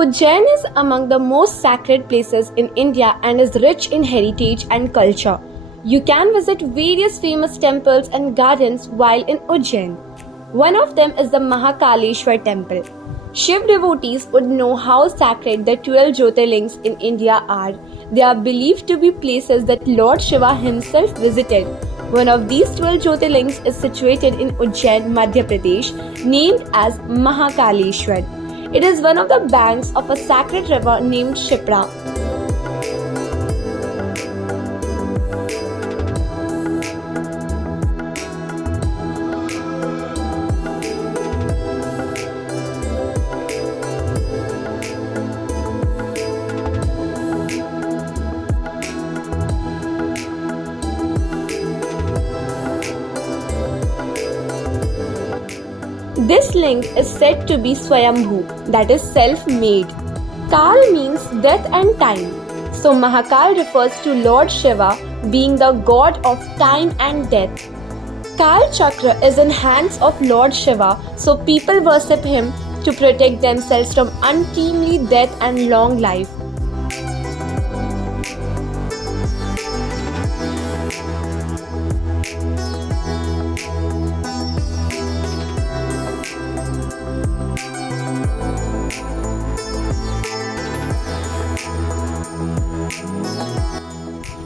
Ujjain is among the most sacred places in India and is rich in heritage and culture. You can visit various famous temples and gardens while in Ujjain. One of them is the Mahakaleshwar temple. Shiv devotees would know how sacred the 12 Jyotirlings in India are. They are believed to be places that Lord Shiva himself visited. One of these 12 Jyotirlings is situated in Ujjain, Madhya Pradesh, named as Mahakaleshwar. It is one of the banks of a sacred river named Shipra. This ling is said to be Swayambhu, that is self-made. Kal means death and time. So Mahakal refers to Lord Shiva being the god of time and death. Kal Chakra is in hands of Lord Shiva, so people worship him to protect themselves from untimely death and long life.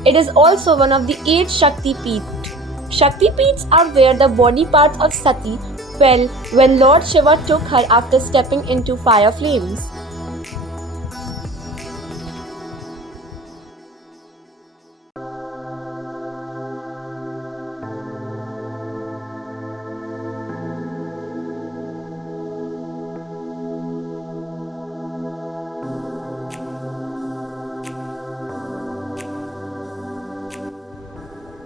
It is also one of the 8 Shakti Peeths. Shakti Peeths are where the body parts of Sati fell when Lord Shiva took her after stepping into fire flames.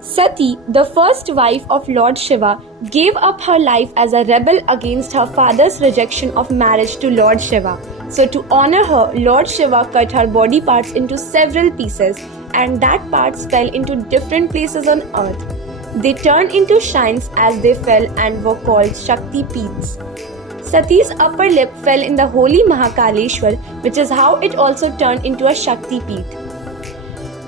Sati, the first wife of Lord Shiva, gave up her life as a rebel against her father's rejection of marriage to Lord Shiva. So to honor her, Lord Shiva cut her body parts into several pieces, and that parts fell into different places on earth. They turned into shrines as they fell and were called Shakti Peeths. Sati's upper lip fell in the holy Mahakaleshwar, which is how it also turned into a Shakti Peeth.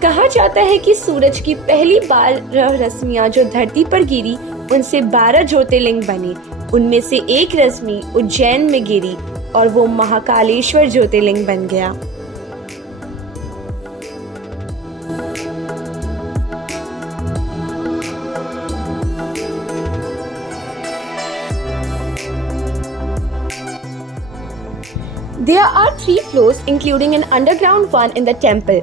कहा जाता है कि सूरज की पहली 12 रश्मियां जो धरती पर गिरी उनसे 12 ज्योतिर्लिंग बने। उनमें से एक रश्मि उज्जैन में गिरी और वो महाकालेश्वर ज्योतिर्लिंग बन गया। There are 3 floors including an underground one in the temple.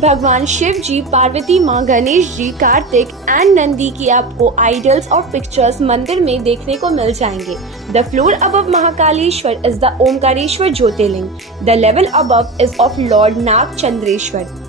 भगवान शिव जी, पार्वती माँ, गणेश जी, कार्तिक एंड नंदी की आपको आइडल्स और पिक्चर्स मंदिर में देखने को मिल जाएंगे। The floor above Mahakaleshwar is the Omkareshwar jyotirlinga. The level above is of Lord Nag Chandreshwar.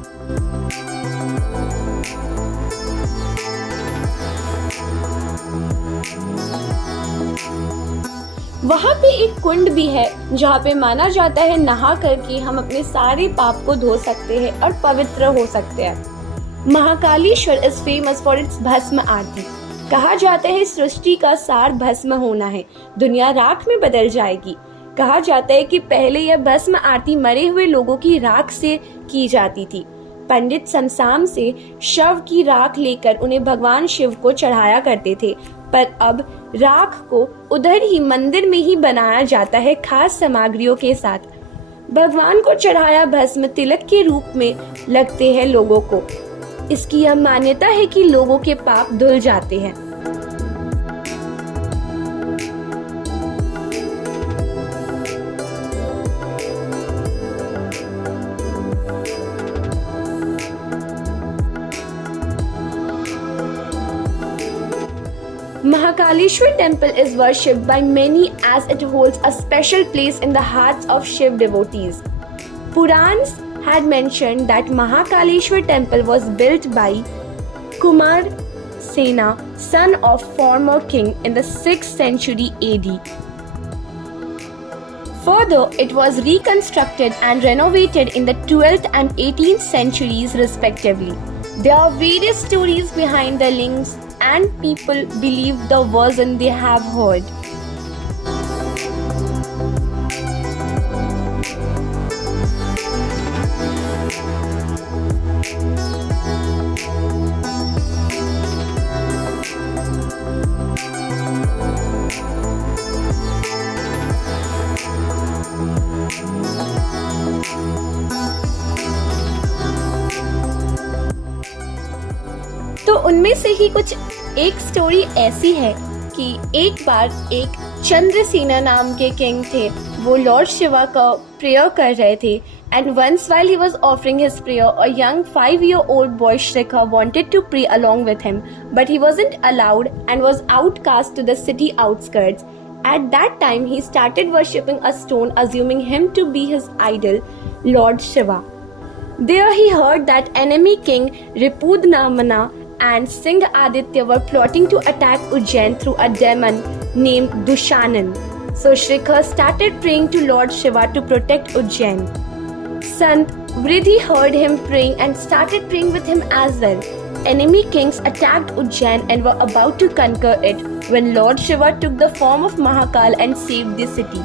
वहाँ पे एक कुंड भी है जहाँ पे माना जाता है नहा करके हम अपने सारे पाप को धो सकते हैं और पवित्र हो सकते हैं। Mahakaleshwar is famous for its भस्म आरती। कहा जाता है सृष्टि का सार भस्म होना है, दुनिया राख में बदल जाएगी। कहा जाता है कि पहले यह भस्म आरती मरे हुए लोगों की राख से की जाती थी। पंडित समसाम से शव की राख लेकर उन्हें भगवान शिव को चढ़ाया करते थे, पर अब राख को उधर ही मंदिर में ही बनाया जाता है खास सामग्रियों के साथ। भगवान को चढ़ाया भस्म तिलक के रूप में लगते हैं लोगों को। इसकी यह मान्यता है कि लोगों के पाप धुल जाते हैं। Mahakaleshwar temple is worshipped by many as it holds a special place in the hearts of Shiv devotees. Purans had mentioned that Mahakaleshwar temple was built by Kumar Sena, son of former king in the 6th century AD. Further, it was reconstructed and renovated in the 12th and 18th centuries respectively. There are various stories behind the links and people believe the version they have heard. उनमें से ही कुछ एक story ऐसी है कि एक बार एक चंद्रसेना नाम के किंग थे। वो लॉर्ड शिवा का प्रेयर कर रहे थे and once while he was offering his prayer, a young 5-year-old boy Shrika wanted to pray along with him, but he wasn't allowed and was outcast to the city outskirts. At that time, he started worshipping a stone, assuming him to be his idol, Lord Shiva. There he heard that enemy king Ripudnamana and Singh Aditya were plotting to attack Ujjain through a demon named Dushanan. So Shrika started praying to Lord Shiva to protect Ujjain. Sant Vridhi heard him praying and started praying with him as well. Enemy kings attacked Ujjain and were about to conquer it when Lord Shiva took the form of Mahakal and saved the city.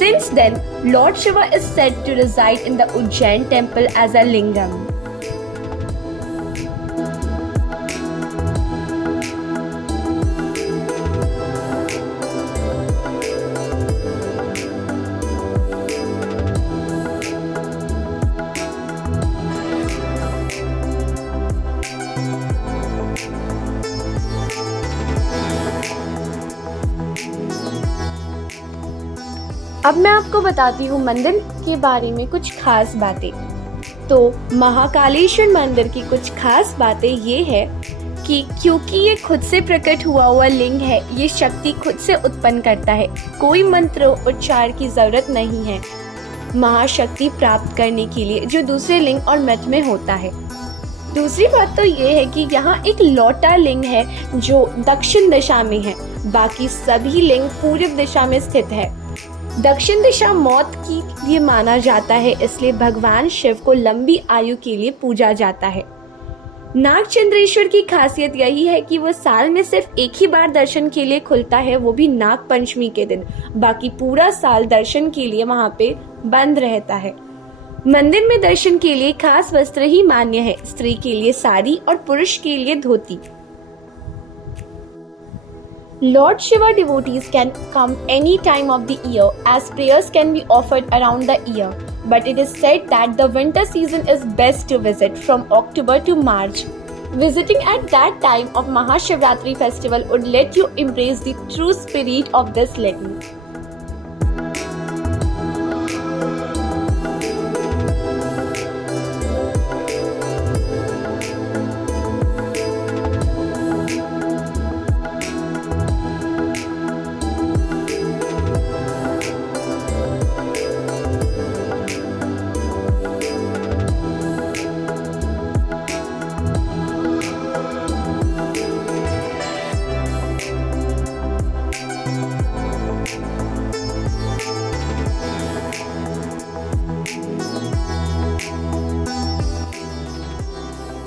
Since then, Lord Shiva is said to reside in the Ujjain temple as a lingam. अब मैं आपको बताती हूँ मंदिर के बारे में कुछ खास बातें। तो महाकालेश्वर मंदिर की कुछ खास बातें ये है कि क्योंकि ये खुद से प्रकट हुआ लिंग है, ये शक्ति खुद से उत्पन्न करता है, कोई मंत्र उच्चार की जरूरत नहीं है महाशक्ति प्राप्त करने के लिए जो दूसरे लिंग और मठ में होता है। दूसरी बात तो ये है कि यहाँ एक लौटा लिंग है जो दक्षिण दिशा में है, बाकी सभी लिंग पूर्व दिशा में स्थित है। दक्षिण दिशा मौत के लिए माना जाता है, इसलिए भगवान शिव को लंबी आयु के लिए पूजा जाता है। नागचंद्रेश्वर की खासियत यही है कि वो साल में सिर्फ एक ही बार दर्शन के लिए खुलता है, वो भी नाग पंचमी के दिन। बाकी पूरा साल दर्शन के लिए वहाँ पे बंद रहता है। मंदिर में दर्शन के लिए खास वस्त्र ही मान्य है, स्त्री के लिए साड़ी और पुरुष के लिए धोती। Lord Shiva devotees can come any time of the year as prayers can be offered around the year. But it is said that the winter season is best to visit from October to March. Visiting at that time of Mahashivratri festival would let you embrace the true spirit of this legend.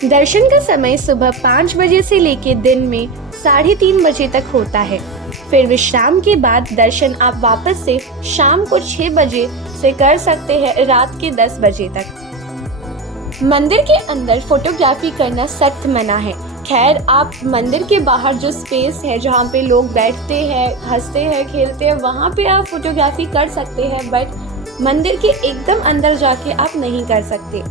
दर्शन का समय सुबह 5 बजे से लेकर दिन में 3:30 बजे तक होता है। फिर विश्राम के बाद दर्शन आप वापस से शाम को 6 बजे से कर सकते हैं रात के 10 बजे तक। मंदिर के अंदर फोटोग्राफी करना सख्त मना है। खैर, आप मंदिर के बाहर जो स्पेस है जहाँ पे लोग बैठते हैं, हंसते हैं, खेलते हैं, वहाँ पे आप फोटोग्राफी कर सकते हैं, बट मंदिर के एकदम अंदर जाके आप नहीं कर सकते।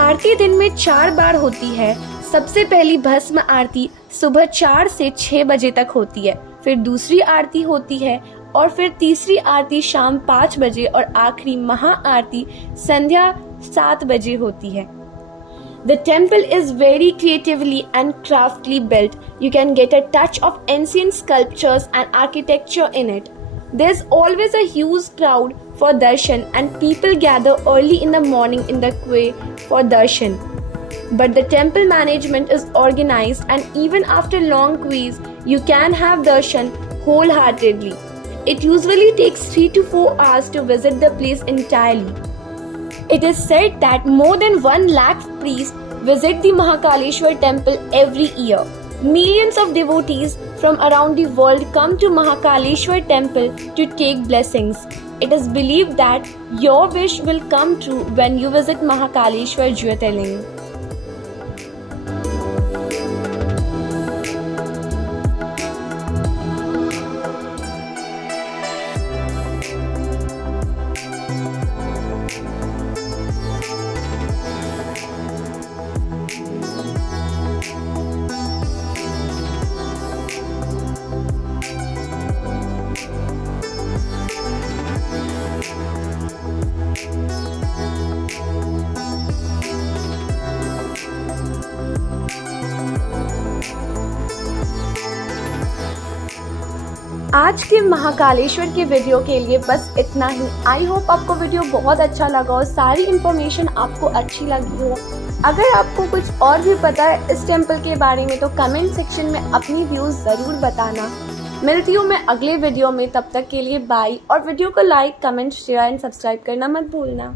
आरती दिन में 4 बार होती है। सबसे पहली भस्म आरती सुबह 4 से 6 बजे तक होती है, फिर दूसरी आरती होती है और फिर तीसरी आरती शाम 5 बजे और आखिरी महा आरती संध्या 7 बजे होती है। The temple is very creatively and craftily built. You can get a touch of ancient sculptures and architecture in it. There's always a huge crowd for darshan and people gather early in the morning in the queue for darshan. But the temple management is organized and even after long queues, you can have darshan wholeheartedly. It usually takes 3 to 4 hours to visit the place entirely. It is said that more than 1 lakh priests visit the Mahakaleshwar temple every year. Millions of devotees from around the world come to Mahakaleshwar temple to take blessings. It is believed that your wish will come true when you visit Mahakaleshwar Jyotirling. आज के महाकालेश्वर के video के लिए बस इतना ही। I hope आपको video बहुत अच्छा लगा और सारी इन्फॉर्मेशन आपको अच्छी लगी हो। अगर आपको कुछ और भी पता है इस टेम्पल के बारे में तो कमेंट सेक्शन में अपनी व्यूज़ ज़रूर बताना। मिलती हूँ मैं अगले वीडियो में, तब तक के लिए बाय। और वीडियो को like, comment, share and subscribe करना मत भूलना।